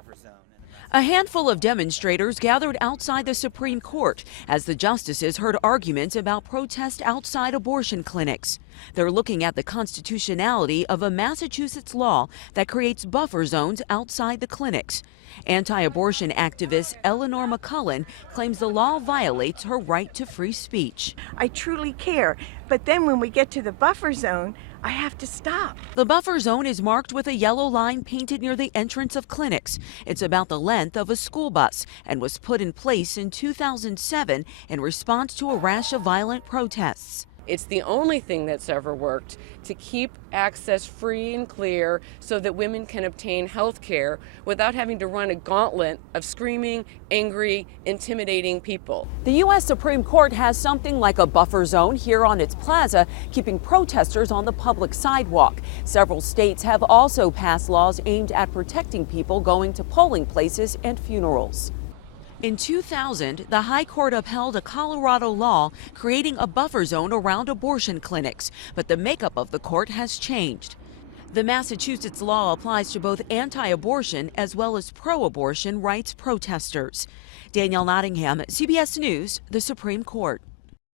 buffer zone. A handful of demonstrators gathered outside the Supreme Court as the justices heard arguments about protests outside abortion clinics. They're looking at the constitutionality of a Massachusetts law that creates buffer zones outside the clinics. Anti-abortion activist Eleanor McCullen claims the law violates her right to free speech. I truly care, but then when we get to the buffer zone, I have to stop. The buffer zone is marked with a yellow line painted near the entrance of clinics. It's about the length of a school bus and was put in place in 2007 in response to a rash of violent protests. It's the only thing that's ever worked to keep access free and clear so that women can obtain health care without having to run a gauntlet of screaming, angry, intimidating people. The U.S. Supreme Court has something like a buffer zone here on its plaza, keeping protesters on the public sidewalk. Several states have also passed laws aimed at protecting people going to polling places and funerals. In 2000, the High Court upheld a Colorado law creating a buffer zone around abortion clinics, but the makeup of the court has changed. The Massachusetts law applies to both anti-abortion as well as pro-abortion rights protesters. Danielle Nottingham, CBS News, the Supreme Court.